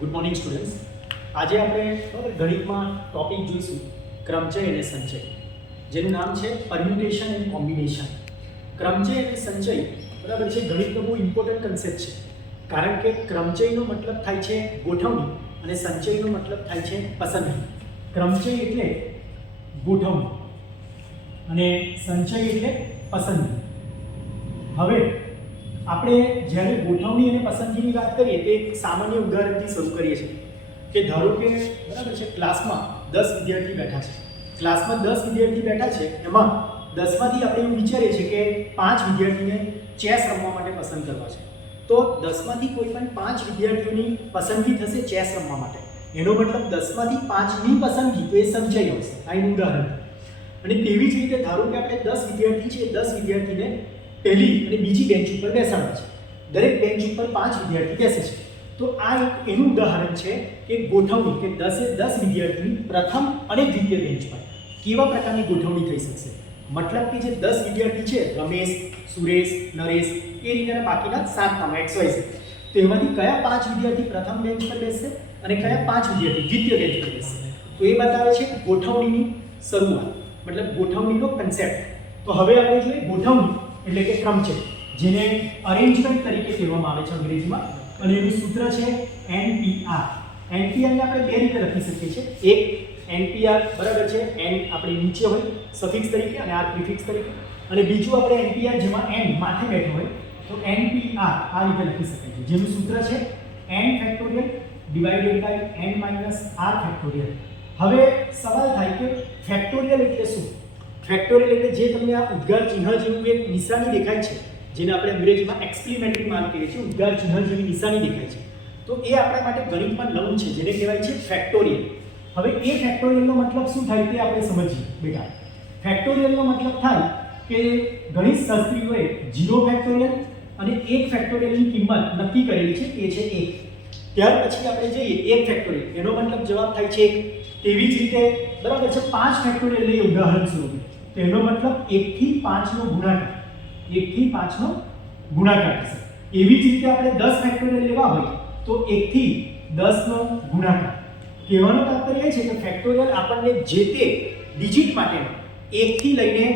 Good morning students આજે આપણે ગણિતમાં ટોપિક જોઈશું. ક્રમચય અને સંચય. જેનું નામ છે પરમ્યુટેશન એન્ડ કોમ્બિનેશન ક્રમચય અને સંચય, બરાબર છે, ગણિતનો બહુ ઇમ્પોર્ટન્ટ કન્સેપ્ટ છે. કારણ કે ક્રમચયનો મતલબ થાય છે ગોઠવણી અને સંચયનો મતલબ થાય છે પસંદગી. ક્રમચય એટલે ગોઠવણી અને સંચય એટલે પસંદગી. હવે આપણે જ્યારે ગોઠવણી અને પસંદગીની વાત કરીએ તે એક સામાન્ય ઉદાહરણથી શરૂ કરીએ છીએ કે ધારો કે બરાબર છે, ક્લાસમાં દસ વિદ્યાર્થી બેઠા છે. ક્લાસમાં દસ વિદ્યાર્થી બેઠા છે, એમાં દસમાંથી આપણે એવું વિચારીએ છીએ કે પાંચ વિદ્યાર્થીને ચેસ રમવા માટે પસંદ કરવા છે. તો દસમાંથી કોઈ પણ પાંચ વિદ્યાર્થીઓની પસંદગી થશે ચેસ રમવા માટે. એનો મતલબ દસમાંથી પાંચની પસંદગી, તો એ સમજાઈ આવશે. આ એનું ઉદાહરણ. અને તેવી જ રીતે ધારો કે આપણે દસ વિદ્યાર્થી છે દસ વિદ્યાર્થીને પહેલી અને બીજી બેન્ચ ઉપર બેસાડવા છે. દરેક બેન્ચ ઉપર પાંચ વિદ્યાર્થી બેસે છે. તો આ એક એનું ઉદાહરણ છે કે ગોઠવણી, કે દસે દસ વિદ્યાર્થીની પ્રથમ અને દ્વિતીય બેન્ચ પર કેવા પ્રકારની ગોઠવણી થઈ શકશે? મતલબ કે જે દસ વિદ્યાર્થી છે, રમેશ, સુરેશ, નરેશ, એ રીતેના બાકીના સાત નામ એક્સ વાય છે. તો એમાંથી કયા પાંચ વિદ્યાર્થી પ્રથમ બેન્ચ પર બેસશે અને કયા પાંચ વિદ્યાર્થી દ્વિતીય બેન્ચ પર બેસશે તો એ બતાવે છે ગોઠવણીની શરૂઆત, મતલબ ગોઠવણીનો કન્સેપ્ટ તો હવે આપણે જોઈએ ગોઠવણી. એટલે કે ક્રમ છે, જેને અરેન્જમેન્ટ તરીકે કહેવામાં આવે છે અંગ્રેજીમાં. અને એનું સૂત્ર છે એનપીઆર એનપીઆરને આપણે બે રીતે લખી શકીએ છીએ. એક એનપીઆર બરાબર છે એન આપણે નીચે હોય, સફિક્સ તરીકે અને આર પ્રિફિક્સ તરીકે. અને બીજું આપણે એનપીઆર જેમાં એન માથે બેઠો હોય, તો એનપીઆર આ રીતે લખી શકાય છે. જેનું સૂત્ર છે n factorial divided by n minus r factorial હવે સવાલ થાય કે ફેક્ટોરિયલ એટલે શું? ફેક્ટોરિયલ એટલે જે તમને આ ઉદ્ગાર ચિહ્ન જેવું એક નિશાની દેખાય છે, જેને આપણે અંગ્રેજીમાં એક્સપ્લિમેટરી માર્ક કહીએ છીએ, ઉદ્ગાર ચિહ્ન જેવી નિશાની દેખાય છે. તો એ આપણા માટે ગણિતમાં નવું છે, જેને કહેવાય છે ફેક્ટોરિયલ હવે એ ફેક્ટોરિયલનો મતલબ શું થાય તે આપણે સમજીએ, બેટા. ફેક્ટોરિયલનો મતલબ થાય કે ગણિત શાસ્ત્રીઓએ જીરો ફેક્ટોરિયલ અને એક ફેક્ટોરિયલની કિંમત નક્કી કરેલી છે, એ છે એક. ત્યાર પછી આપણે જઈએ, એક ફેક્ટોરિયલ એનો મતલબ જવાબ થાય છે, તેવી જ રીતે બરાબર છે, પાંચ ફેક્ટોરિયલ લઈએ ઉદાહરણ સ્વરૂપે. તો એનો મતલબ એકથી પાંચનો ગુણાકાર. એકથી પાંચનો ગુણાકાર થશે. એવી જ રીતે આપણે દસ ફેક્ટોરિયલ લેવા હોય તો એકથી દસનો ગુણાકાર. કહેવાનો તાત્પર્ય એ છે કે ફેક્ટોરિયલ આપણને જે તે ડિજિટ માટેનો એકથી લઈને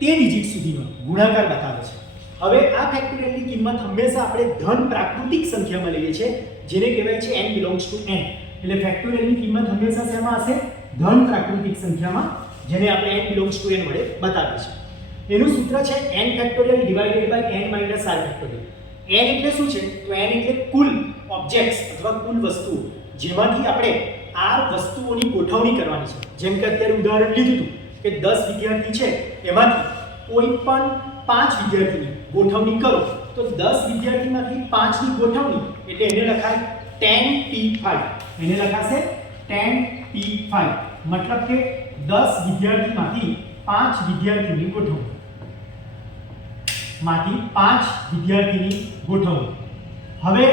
તે ડિજિટ સુધીનો ગુણાકાર બતાવે છે. હવે આ ફેક્ટોરિયલની કિંમત હંમેશા આપણે ધન પ્રાકૃતિક સંખ્યામાં લઈએ છીએ, જેને કહેવાય છે એન બિલોંગ્સ ટુ એન એટલે ફેક્ટોરિયલની કિંમત હંમેશા શેમાં હશે? ધન પ્રાકૃતિક સંખ્યામાં જેને આપણે n બિલોંગ્સ ટુ n વડે બતાવીએ છીએ. એનું સૂત્ર છે n factorial divided by n minus r factorial n એટલે શું છે? તો n એટલે કુલ ઓબ્જેક્ટ્સ અથવા કુલ વસ્તુઓ. જેમાંથી આપણે r વસ્તુઓની ગોઠવણી કરવાની છે. જેમ કે અત્યારે ઉદાહરણ લીધું હતું કે દસ વિદ્યાર્થી છે, એમાંથી કોઈ પણ પાંચ વિદ્યાર્થીની ગોઠવણી કરો. તો દસ વિદ્યાર્થીમાંથી પાંચની ગોઠવણી એટલે એને લખાય 10p5 એને લખાશે 10p5 મતલબ કે 10 વિદ્યાર્થીમાંથી પાંચ વિદ્યાર્થીની ગોઠવણી. માંથી પાંચ વિદ્યાર્થીની ગોઠવણી. હવે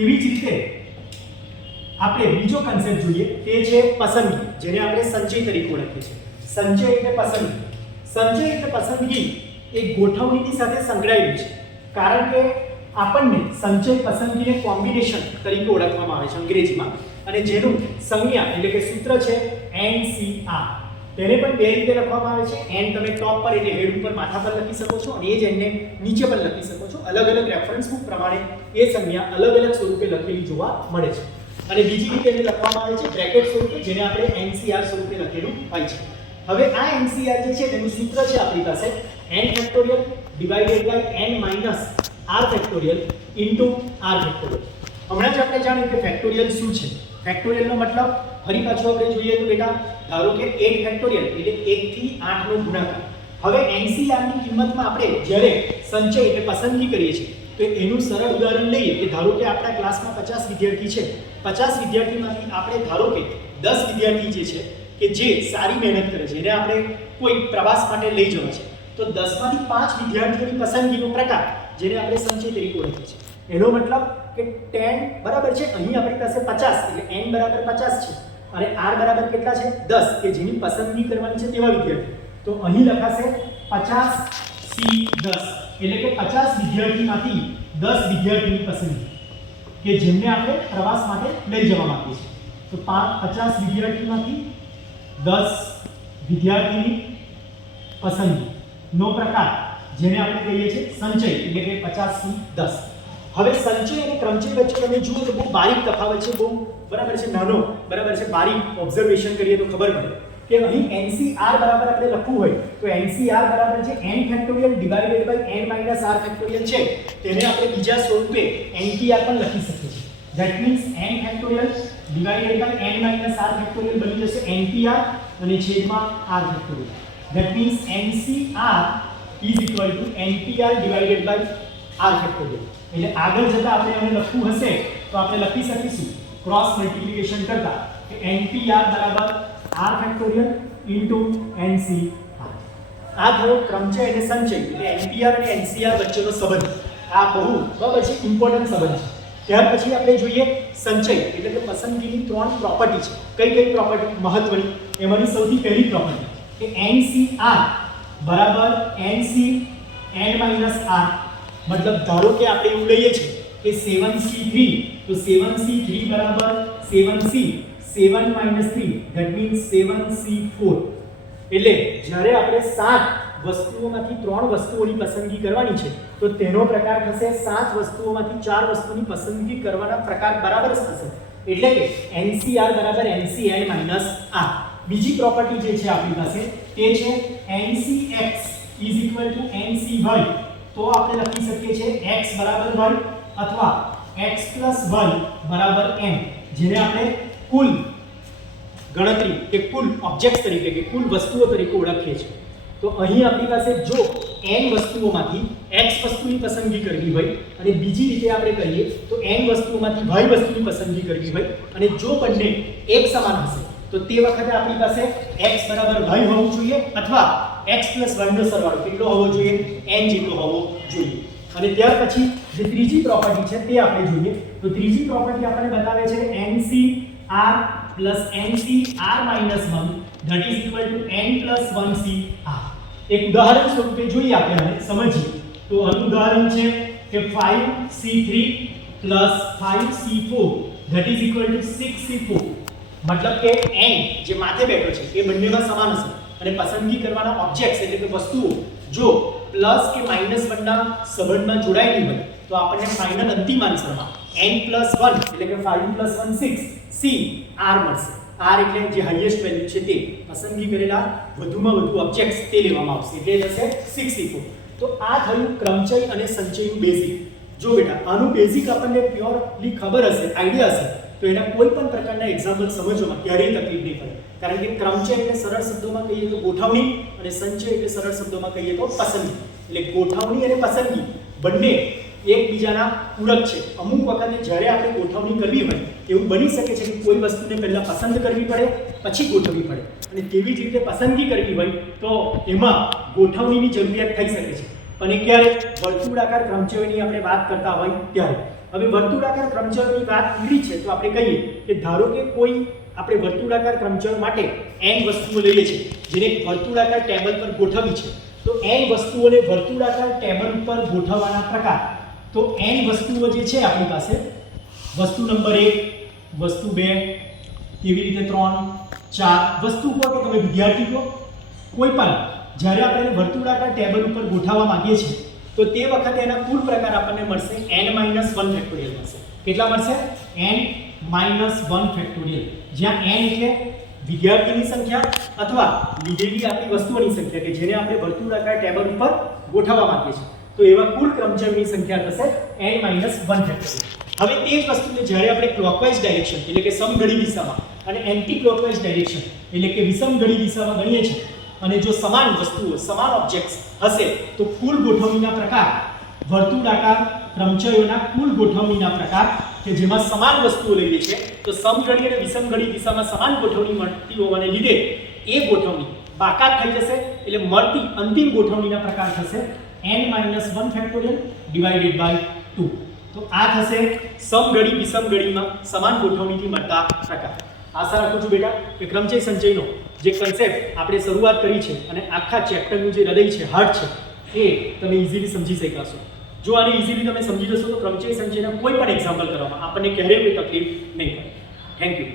એવી જ રીતે આપણે બીજો કન્સેપ્ટ જોઈએ, તે છે પસંદગી, જેને આપણે સંચય તરીકે ઓળખીએ છીએ. સંચય એટલે પસંદગી. સંચય એટલે પસંદગી એ ગોઠવણીની સાથે સંકળાયેલી છે. કારણ કે આપણને સંચય પસંદગીને કોમ્બિનેશન તરીકે ઓળખવામાં આવે છે અંગ્રેજીમાં. અને જેનું સંજ્ઞા એટલે કે સૂત્ર છે NCR તેને પણ બે રીતે લખવામાં આવે છે. એન તમે ટોપ પર એટલે હેડ ઉપર માથા પર લખી શકો છો અને એ જ એનને નીચે પણ લખી શકો છો. અલગ અલગ રેફરન્સ બુક પ્રમાણે એ સંજ્ઞા અલગ અલગ સ્વરૂપે લખેલી જોવા મળે છે. અને બીજી રીતે એને લખવામાં આવે છે બ્રેકેટ સ્વરૂપે, જેને આપણે એનસીઆર સ્વરૂપે લખેલું હોય છે. હવે આ એનસીઆર જે છે તેનું સૂત્ર છે આપણી પાસે n factorial divided by n minus r factorial into r factorial હમણાં જ આપણે જાણ્યું કે ફેક્ટોરિયલ શું છે. ફેક્ટોરિયલનો મતલબ ફરી પાછું આપણે જોઈએ તો બેટા, ધારો કે 8 ફેક્ટોરિયલ એટલે 1 થી 8 નો ગુણાકાર. હવે NCR ની કિંમતમાં આપણે જ્યારે સંચય એટલે પસંદગી કરીએ છીએ, તો એનું સરળ ઉદાહરણ લઈએ કે ધારો કે આપણા ક્લાસમાં 50 વિદ્યાર્થી છે 50 વિદ્યાર્થીમાંથી આપણે ધારો કે 10 વિદ્યાર્થી જે છે, કે જે સારી મહેનત કરે છે, એને આપણે કોઈ પ્રવાસ માટે લઈ જવા છે, તો 10 માંથી 5 વિદ્યાર્થીઓની પસંદગીનો પ્રકાર જેને આપણે સંચય તરીકે ઓળખીએ છીએ. એનો મતલબ કે 10 બરાબર છે? અહીં આપણી પાસે 50 એટલે n બરાબર 50 છે. અને r બરાબર કેટલા છે? 10 કે જેની પસંદગી કરવાની છે તેવા વિદ્યાર્થી તો અહીં લખાશે 50 c 10 એટલે કે 50 વિદ્યાર્થીમાંથી 10 વિદ્યાર્થીની પસંદગી, કે જેમને આપણે પ્રવાસ માટે લઈ જવા માંગીએ છીએ. તો પચાસ વિદ્યાર્થીમાંથી દસ વિદ્યાર્થીની પસંદગી. નો પ્રકાર, જેને આપણે કહીએ છીએ સંચય, એટલે કે પચાસથી દસ. હવે સંચય અને ક્રમચય વચ્ચે તમે જુઓ તો બહુ બારીક તફાવત છે, બહુ બરાબર છે, નાનો, બરાબર છે, બારીક ઓબ્ઝર્વેશન કરીએ તો ખબર પડે કે અહીં એનસીઆર બરાબર આપણે લખવું હોય તો એનસીઆર બરાબર છે n factorial divided by n minus r factorial છે, તેને આપણે બીજા સ્વરૂપે એનટીઆર પણ લખી શકીએ છીએ. That means n factorial divided by n minus r factorial બની જશે એનટીઆર અને છેદમાં r factorial that means NCR is equal to NTR divided by r factorial એટલે આગળ જતા આપણે આને લખવું હશે, તો આપણે લખી શકીશું ક્રોસ મલ્ટીપ્લિકેશન કરતા કે NTR બરાબર R ફેક્ટોરિયલ ઇન્ટુ એનસી આ થયો છે એને સંચય, એટલે એનટીઆર અને NCR વચ્ચેનો સંબંધ. આ બહુ પછી ઇમ્પોર્ટન્ટ સંબંધ છે. ત્યાર પછી આપણે જોઈએ સંચય, એટલે કે પસંદગીની ત્રણ પ્રોપર્ટી છે. કઈ કઈ પ્રોપર્ટી મહત્વની? એમાંની સૌથી પહેલી પ્રોપર્ટી કે NCR બરાબર NC n માઇનસ r. મતલબ ધારો કે આપણે એવું લઈએ છીએ કે 7c3 તો 7c3 બરાબર 7c 7 3 ધેટ મીન્સ 7c4 એટલે જ્યારે આપણે સાત વસ્તુઓમાંથી ત્રણ વસ્તુઓની પસંદગી કરવાની છે, તો તેનો પ્રકાર થશે સાત વસ્તુઓમાંથી ચાર વસ્તુની પસંદગી કરવાના પ્રકાર બરાબર જ થશે. એટલે કે એનસીઆર બરાબર એનસીઆઈ માઇનસ આર બીજી પ્રોપર્ટી જે છે આપણી પાસે, તે છે NCX is equal to NCy તો આપણે લખી શકીએ છીએ x બરાબર y અથવા x બરાબર m જેને આપણે કુલ ગણતરી કે કુલ ઓબ્જેક્ટ તરીકે કે કુલ વસ્તુઓ તરીકે ઓળખીએ છીએ. તો અહીં આપણી પાસે જો n વસ્તુઓમાંથી x વસ્તુની પસંદગી કરવી હોય અને બીજી રીતે આપણે કહીએ તો n વસ્તુઓમાંથી y વસ્તુની પસંદગી કરવી હોય અને જો બંને એક સમાન હશે, તો તે વખતે આપણી પાસે x બરાબર y હોવું જોઈએ અથવા x પ્લસ નો સરવાળો કેટલો હોવો જોઈએ? N જેટલો હોવો જોઈએ. અને ત્યાર પછી જે ત્રીજી પ્રોપર્ટી છે તે આપણે જોઈએ. તો ત્રીજી પ્રોપર્ટી આપણને બતાવે છે NCR plus NCR minus 1 that is equal to n plus 1CR એક ઉદાહરણ સ્વરૂપે જોઈએ આપણે હવે, સમજીએ. તો આનું ઉદાહરણ છે કે 5C3 plus 5C4 that is equal to 6C4 મતલબ કે n જે માથે બેઠો છે, એ બંનેમાં સમાન હશે. અને પસંદગી કરવાના ઓબ્જેક્ટ્સ એટલે કે વસ્તુઓ જો પ્લસ કે માઇનસ વનના સંબંધમાં જોડાયેલી હોય, તો આપણને ફાઇનલ અંતિમ આન્સરમાં n 1 એટલે કે five plus one six C R મળશે. આર એટલે જે હાઈએસ્ટ વેલ્યુ છે તે. પસંદગી કરેલા વધુમાં વધુ ઓબ્જેક્ટ્સ તે લેવામાં આવશે. એટલે થશે 64 તો આ થયું ક્રમચય અને સંચયનું બેઝિક જો બેટા, આનું બેઝિક આપણને પ્યોરલી ખબર હશે આઈડિયા હશે, તો એના કોઈ પણ પ્રકારના એક્ઝામ્પલ સમજવામાં ક્યારેય તકલીફ નહીં પડે. કારણ કે ક્રમચય એટલે સરળ શબ્દોમાં કહીએ તો ગોઠવણી અને સંચય એટલે સરળ શબ્દોમાં કહીએ તો પસંદગી. એટલે ગોઠવણી અને પસંદગી બંને એકબીજાના પૂરક છે. અમુક વખતે જ્યારે આપણે ગોઠવણી કરવી હોય, એવું બની શકે છે કે કોઈ વસ્તુને પહેલાં પસંદ કરવી પડે, પછી ગોઠવવી પડે. અને તેવી જ રીતે પસંદગી કરવી હોય, તો એમાં ગોઠવણીની જરૂરિયાત થઈ શકે છે. અને ક્યારે? વર્તુળાકાર ક્રમચયોની આપણે વાત કરતા હોય ત્યારે. હવે વર્તુળાકાર ક્રમચયોની વાત નીકળી છે, તો આપણે કહીએ કે ધારો કે કોઈ આપણે વર્તુળાકાર ક્રમચય માટે n વસ્તુઓ લઈએ છીએ, જેને વર્તુળાકાર ટેબલ પર ગોઠવવી છે. તો n વસ્તુઓને વર્તુળાકાર ટેબલ પર ગોઠવવાના પ્રકાર. તો n વસ્તુઓ જે છે આપણી પાસે, વસ્તુ નંબર એક, વસ્તુ બે, કેવી રીતે ત્રણ, ચાર, વસ્તુ કહો કે તમે વિદ્યાર્થી કહો, કોઈ પણ, જ્યારે આપણે વર્તુળાકાર ટેબલ ઉપર ગોઠવવા માંગીએ છીએ, તો તે વખતે એના કુલ પ્રકાર આપણને મળશે n માઇનસ વન ફેક્ટોરિયલ મળશે. કેટલા મળશે? n માઇનસ વન ફેક્ટોરિયલ જ્યાં એન એટલે વિદ્યાર્થીની સંખ્યા અથવા લીધેલી આપણી વસ્તુઓની સંખ્યા કે જેને આપણે વર્તુળાકાર ટેબલ ઉપર ગોઠવવા માંગીએ છીએ. તો એવા કુલ ક્રમચયની સંખ્યા થશે એન માઇનસ વન હવે તે જ વસ્તુને જ્યારે આપણે ક્લોકવાઇઝ ડાયરેક્શન એટલે કે સમઘડી દિશામાં અને એન્ટી ક્લોકવાઇઝ ડાયરેક્શન એટલે કે વિષમઘડી દિશામાં ગણીએ છીએ અને જો સમાન વસ્તુઓ, સમાન ઓબ્જેક્ટ્સ હશે, તો કુલ ગોઠવણીના પ્રકાર વર્તુળાકાર ક્રમચયોના કુલ ગોઠવણીના પ્રકાર કે જેમાં સમાન વસ્તુઓ લઈએ છે, તો સમઘડી અને વિષમઘડી દિશામાં સમાન ગોઠવણી મળતી હોવાને લીધે એ ગોઠવણી બાકાત થઈ જશે, એટલે મળતી અંતિમ ગોઠવણીના પ્રકાર થશે n minus one factorial divided by two તો આ થશે સમઘડી વિષમઘડીમાં સમાન ગોઠવણીથી મળતા પ્રકાર. આશા રાખું છું બેટા કે ક્રમચય સંચયનો જે કન્સેપ્ટ આપણે શરૂઆત કરી છે અને આખા ચેપ્ટરનું જે હૃદય છે હાર્ટ છે, એ તમે ઇઝીલી સમજી શકાશો જો આને ઇઝીલી તમે સમજી જશો તો ક્રમચય સંચયના કોઈ પણ એક્ઝામ્પલ કરવામાં આપણને ક્યારેય કોઈ તકલીફ નહીં પડે. Thank you